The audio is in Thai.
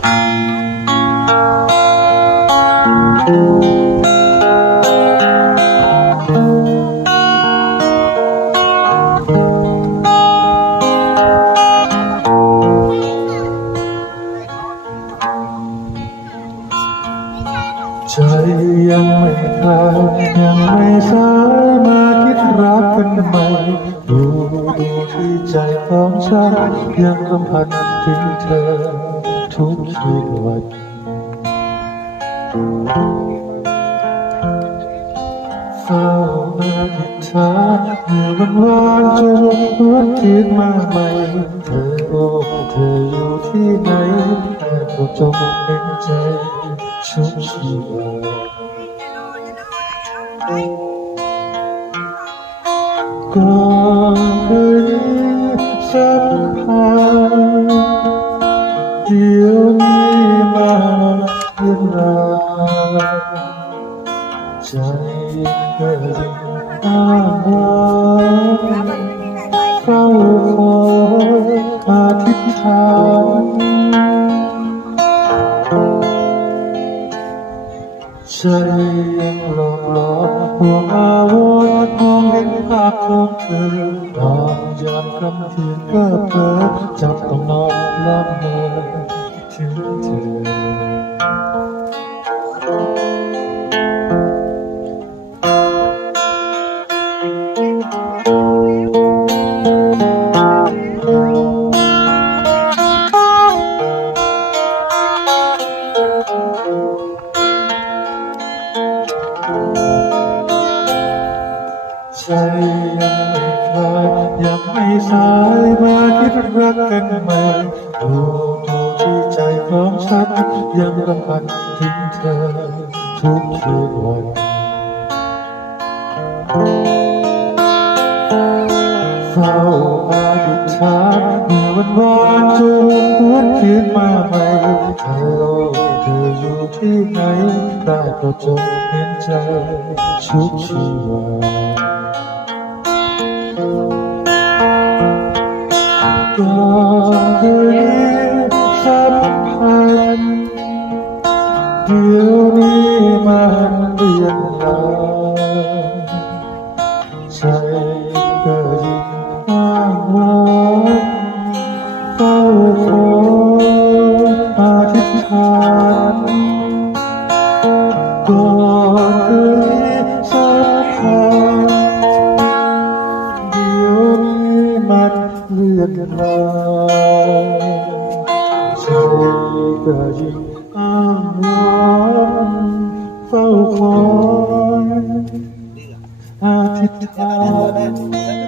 ใจยังไม่คลายยังไม่สายมาคิดรักกันใหม่ดูดูที่ใจของฉันยังรำพันถึงเธอ ทุกคืนวันเฝ้ามาติดทาเมื่อวันวานจนวันคิดมาใหม่เธอโอ้เธออยู่ที่ไหนแต่ก็จงเป็นใจชุบชีวาก่อนเคยมีสัมพันธ์เดี๋ยว ใจก็ยิ่งอ้างว้างเฝ้าคอยอธิษฐานใจยังหลอกหลอนห่วงอาวรณ์มองเห็นภาพของเธอนอนยามคำคืนก็เพ้อจับต้องนอนละเมอถึงเธอ ใจยังไม่คลายยังไม่สายมาคิดรักกันใหม่ดูดูที่ใจของฉันยังรำพันถึงเธอทุกคืนวันเฝ้ามาหยุดชาเมื่อวันวานจนหวนคืนมาใหม่เธอโอ้เธออยู่ที่ไหนได้โปรดจง เห็นใจชุบชีวาก่ เลือนลายใจก็ยิ่งอ้างว้างเฝ้าคอยอาทิตย์ทาน